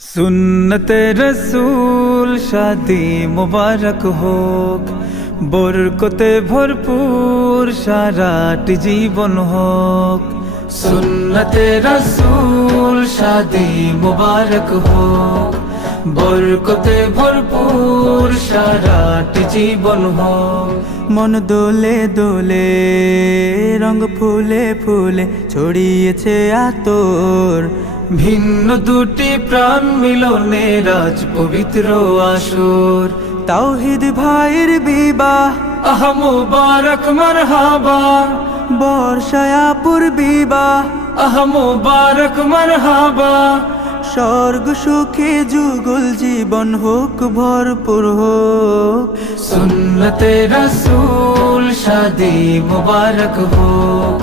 सुन्नते रसूल शादी मुबारक होक, बरकते भरपूर साराटी जीवन होक। सुन्नते रसूल शादी मुबारक होक, बरकते भरपूर साराटी जीवन होक। मन दोले दोले रंग फुले फुले ছড়িয়েছে আতর, ভিন্ন দুটি প্রাণ মিলনে রাজ পবিত্র আসর। তাওহীদ ভাইয়ের বিবাহ আহ মুবারক মারহাবা, বর্ষায়াপুর বিবাহ আহ মুবারক মারহাবা। স্বর্গ সুখে যুগল জীবন হোক ভরপুর হোক। সুন্নতে রাসূল শাদি মুবারক হোক,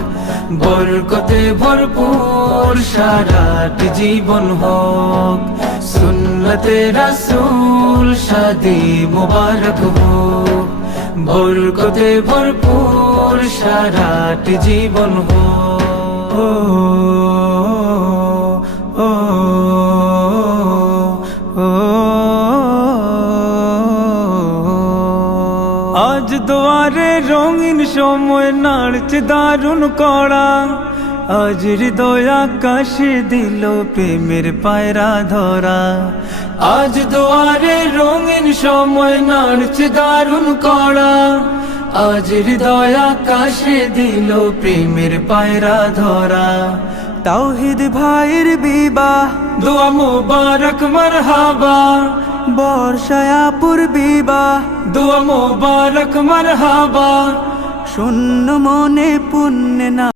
বরকতে ভরপুর সারাটি জীবন হোক। সুন্নতে রাসূল শাদি মুবারক হোক, বরকতে ভরপুর সারাটি জীবন হোক। আজ দুয়ারে রঙিন সময় নাড়ছে দারুণ কড়া, আজ হৃদয় আকাশে দিল প্রেমের পায়রা ধরা। আজ দুয়ারে রঙিন সময় নাড়ছে দারুণ কড়া, আজ হৃদয় আকাশে দিল প্রেমের পায়রা ধরা। তাওহীদ ভাইয়ের বিবাহ দোয়া মুবারক মারহাবা, বর্ষায়াপুর বিবাহ দোয়া মুবারক মারহাবা। শূন্য মনে পুণ্যে না